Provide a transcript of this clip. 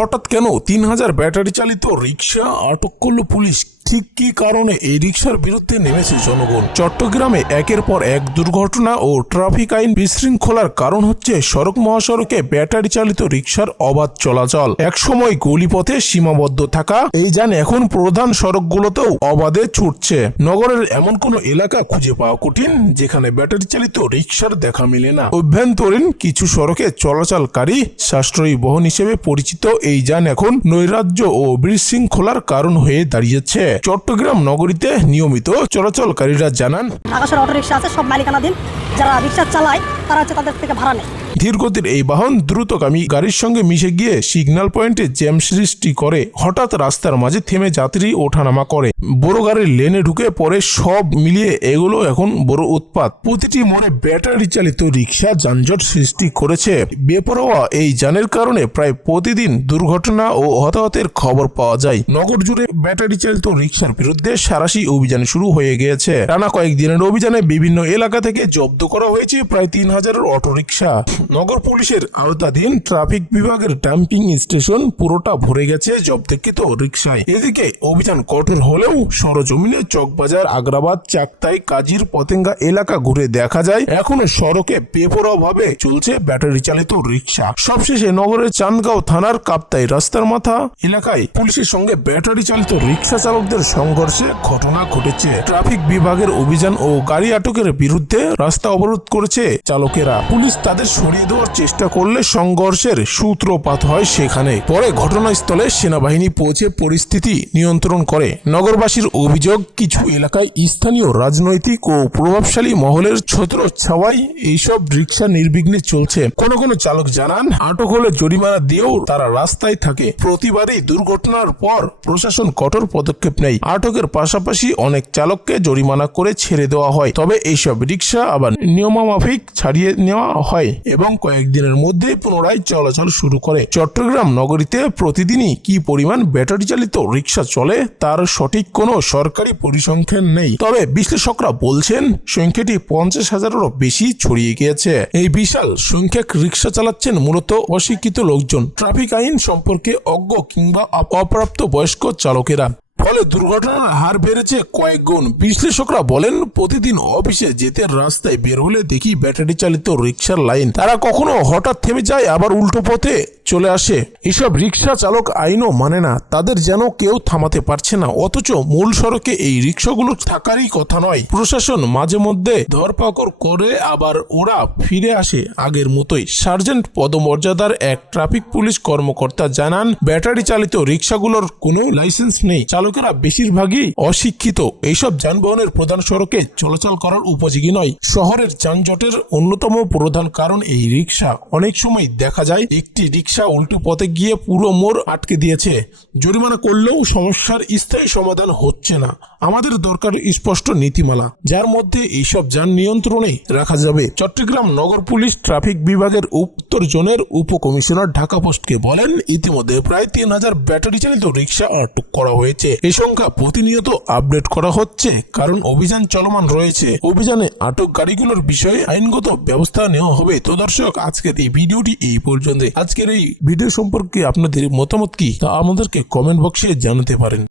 হঠাৎ কেন তিন হাজার ব্যাটারি চালিত রিক্সা আটক করল পুলিশ? ঠিক কি কারণে এই রিক্সার বিরুদ্ধে নেমেছে জনগণ? চট্টগ্রামে একের পর এক দুর্ঘটনা ও ট্রাফিক আইন বিশৃঙ্খলার কারণ হচ্ছে সড়ক মহাসড়কে ব্যাটারি চালিত রিক্সার অবাধ চলাচল। একসময় গলিপথে সীমাবদ্ধ থাকা এই যান এখন প্রধান সড়কগুলোতেও অবাধে ছুটছে। নগরের এমন কোনো এলাকা খুঁজে পাওয়া কঠিন, যেখানে ব্যাটারি চালিত রিক্সার দেখা মেলে না। অভ্যন্তরীণ কিছু সড়কে চলাচলকারী, সাশ্রয়ী বহন হিসেবে পরিচিত এই যান এখন নৈরাজ্য ও বিশৃঙ্খলার কারণ হয়ে দাঁড়িয়েছে। চট্টগ্রাম নগরীতে নিয়মিত চলাচলকারীরা জানান ঢাকা অটোরিকশা আছে সব মালিকানাধীন। যারা রিক্সা চালায় তারা হচ্ছে তাদের থেকে ভাড়া নেয় ধীরগতির এই বাহন দ্রুতগামী গাড়ির সঙ্গে মিশে গিয়ে সিগন্যাল পয়েন্টে জ্যাম সৃষ্টি করে, হঠাৎ রাস্তার মাঝে থেমে যাত্রী ওঠানামা করে। বড় গাড়ির লেনে ঢুকে পরে সব মিলিয়ে এগুলো এখন বড় উৎপাত। প্রতিটি মোড়ে ব্যাটারি চালিত রিক্সা যানজট সৃষ্টি করেছে। বেপরোয়া এই যানের কারণে প্রায় প্রতিদিন দুর্ঘটনা ও হতাহতের খবর পাওয়া যায়। নগর জুড়ে ব্যাটারি চালিত রিক্সার বিরুদ্ধে সারাশি অভিযান শুরু হয়ে গিয়েছে। টানা কয়েকদিনের অভিযানে বিভিন্ন এলাকা থেকে জব্দ করা হয়েছে প্রায় তিন হাজারের অটোরিকশা। নগর পুলিশের আওতাধীন ট্রাফিক বিভাগের ডাম্পিং স্টেশন পুরোটা ভরে গেছে জব্দকৃত রিক্সায় এদিকে অভিযান কঠোর হলেও সরজমিনে চকবাজার, আগ্রাবাদ, চাকতাই, কাজীর, পতেঙ্গা এলাকা ঘুরে দেখা যায়, এখনও সড়কে বেপরোয়া ভাবে চলছে ব্যাটারি চালিত রিক্সা সবশেষে নগরের চান্দগাঁও থানার কাপ্তাই রাস্তার মাথা এলাকায় পুলিশের সঙ্গে ব্যাটারি চালিত রিক্সা চালকদের সংঘর্ষে ঘটনা ঘটেছে। ট্রাফিক বিভাগের অভিযান ও গাড়ি আটকের বিরুদ্ধে রাস্তা অবরোধ করেছে চালকেরা পুলিশ তাদের সরিয়ে দেওয়ার চেষ্টা করলে সংঘর্ষের সূত্রপাত হয় সেখানে। পরে ঘটনাস্থলে সেনাবাহিনী পৌঁছে পরিস্থিতি নিয়ন্ত্রণ করে। নগরবাসীর অভিযোগ, কিছু এলাকায় স্থানীয় রাজনৈতিক ও প্রভাবশালী মহলের ছত্র ছাওয়াই এইসব রিক্সা নির্বিঘ্নে চলছে। কোন কোন চালক জানান, আটক হলে জরিমানা দিয়েও তারা রাস্তায় থাকে। প্রতিবারই দুর্ঘটনার পর প্রশাসন কঠোর পদক্ষেপ নেয়। আটকের পাশাপাশি অনেক চালককে জরিমানা করে ছেড়ে দেওয়া হয়। তবে এইসব রিক্সা আবার নিয়মামাফিক ছাড়িয়ে নেওয়া হয় এবং কয়েকদিনের মধ্যে পুনরায় চলাচল শুরু করে। চট্টগ্রাম নগরীতে প্রতিদিনই কি পরিমাণ ব্যাটারি চালিত রিক্সা চলে তার সঠিক কোনো সরকারি পরিসংখ্যান নেই। তবে বিশ্লেষকরা বলছেন, সংখ্যাটি পঞ্চাশ হাজারেরও বেশি ছড়িয়ে গিয়েছে। এই বিশাল সংখ্যক রিক্সা চালাচ্ছেন মূলত অশিক্ষিত লোকজন। ট্রাফিক আইন সম্পর্কে অজ্ঞ কিংবা অপ- অপ্রাপ্ত বয়স্ক চালকেরা। ফলে দুর্ঘটনার হার বেড়েছে কয়েক গুণ। বিশ্লেষকরা বলেন, প্রতিদিন অফিসে যেতে রাস্তায় বের হলে দেখি ব্যাটারি চালিত রিক্সার লাইন। তারা কখনো হঠাৎ থেমে যায়, আবার উল্টো পথে চলে আসে। এসব রিক্সা চালক আইনও মানে না, তাদের যেন কেউ থামাতে পারছে না। অথচ মূল সড়কে এই রিক্সাগুলো থাকারই কথা নয়। প্রশাসন মাঝে মধ্যে ধরপাকড় করে, আবার ওরা ফিরে আসে আগের মতোই। সার্জেন্ট পদমর্যাদার এক ট্রাফিক পুলিশ কর্মকর্তা জানান, ব্যাটারি চালিত রিক্সাগুলোর কোনো লাইসেন্স নেই। চালকেরা বেশিরভাগই অশিক্ষিত। এইসব যানবাহনের প্রধান সড়কে চলাচল করার উপযোগী নয়। শহরের যানজটের অন্যতম প্রধান কারণ এই রিক্সা অনেক সময় দেখা যায় একটি রিক্সা উল্টো পথে গিয়ে পুরো মোড় আটকে দিয়েছে। জরিমানা করলেও সমস্যার স্থায়ী সমাধান হচ্ছে না। আমাদের দরকার স্পষ্ট নীতিমালা, যার মধ্যে এইসব যান নিয়ন্ত্রণে রাখা যাবে। চট্টগ্রাম নগর পুলিশ ট্রাফিক বিভাগের উত্তর জোনের উপকমিশনার ঢাকা পোস্টকে বলেন, ইতিমধ্যে প্রায় তিন হাজার ব্যাটারি চালিত রিক্সা আটক করা হয়েছে। এই সংখ্যা প্রতিনিয়ত আপডেট করা হচ্ছে, কারণ অভিযান চলমান রয়েছে। অভিযানে আটক গাড়িগুলোর বিষয়ে আইনগত ব্যবস্থা নেওয়া হবে। তো দর্শক, আজকের এই ভিডিওটি এই পর্যন্ত আজকের এই ভিডিও সম্পর্কে আপনাদের মতামত কি, তা আমাদেরকে কমেন্ট বক্সে জানাতে পারেন।